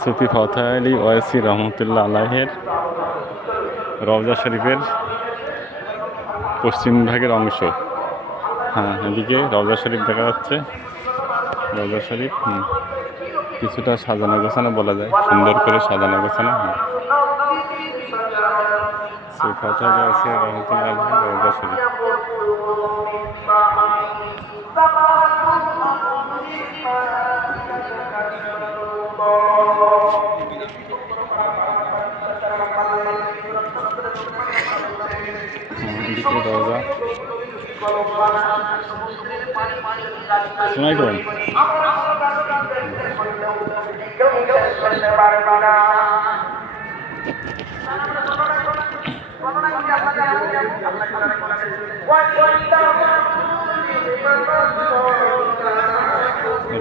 সুফি ফাতহ আলী ওয়াইসি রহমতুল্লাহ আলাইহের রওজা শরীফের পশ্চিম ভাগের অংশ। হ্যাঁ, এদিকে রওজা শরীফ দেখা যাচ্ছে। রওজা শরীফ কিছুটা সাজানো গোছানো বলা যায়, সুন্দর করে সাজানো গোছানো। সুফি ফাতহ আলী ওয়াইসি রহমতুল্লাহ আলাইহের রওজা শরীফ। এদিকে রওজা শোনাই করেন।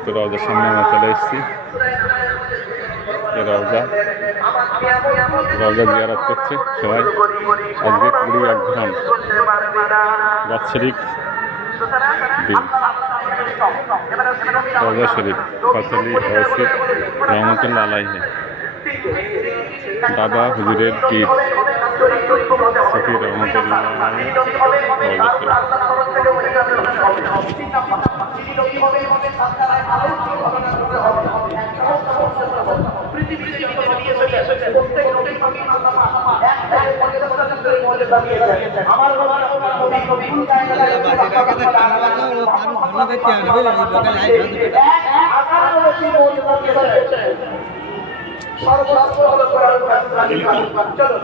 তো রওজার সামনে আমরা চলে এসেছি। রওজা জিয়ারত করছে সবাই। আজকে 20 বাৎসরিক দিন। রওজা শরীফ ফাতহ আলী ওয়াইসি রহমতুল্লাহ আলাইহি দাদা হুজুরের পীর সুফি রহমতুল্লাহ আলাইহি রওজা শরীফ।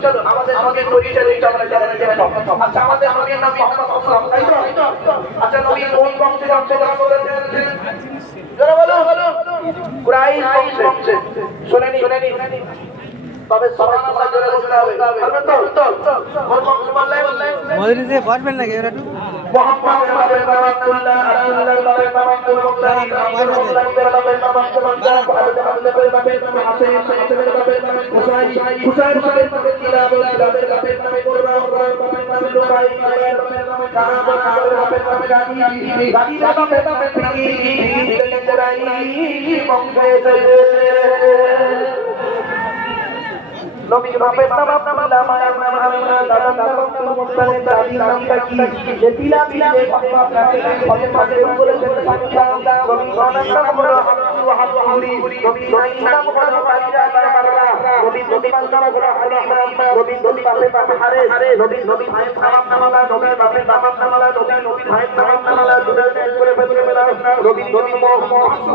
চলো আমাদের নাম আচ্ছা নবী কোন বংশে জন্মগ্রহণ করেছেন? কুরাইশ বংশে। শুনেনি তবে সুবহানাল্লাহ জোরে বলতে হবে। পারবেন তো? কোন বংশ বললেন? মজলিসে পারবেন নাকি ওরা একটু? মুহাম্মদ রাসূলুল্লাহ আল্লাহর বারে নামাজের মুক্তারি আল্লাহর বারে নামাজের মুক্তারি আল্লাহর বারে হাসান হাসানের বারে হুসাইন হুসাইন বারে তিলাওয়াত বারে নামে কোরআন বারে নামে লুকাই বারে নামে কানা বারে নামে গানি গানি বারে নামে ফিকি দিলে কোরাই বংশে নবী বাপের নাম আব্দুল্লাহ মায়ের নাম আমিনা দাদা আব্দুল মুত্তালিব দাদির নামটা কি যে তিলা আপনাকে ফলে মাঝে বলেছেন সাক্ষাৎ নবী নামের নাম হলো আব্দুল হাবুরি নবী নাম হলো বাদশা বাররা নবী নাম হলো হালিমা নবী বাপের হারেস নবী ভাইয়ের নাম নামালা নবী বাপের নাম নামালা নবী ভাইয়ের নাম নামালা দুটো করে ফেলে নবী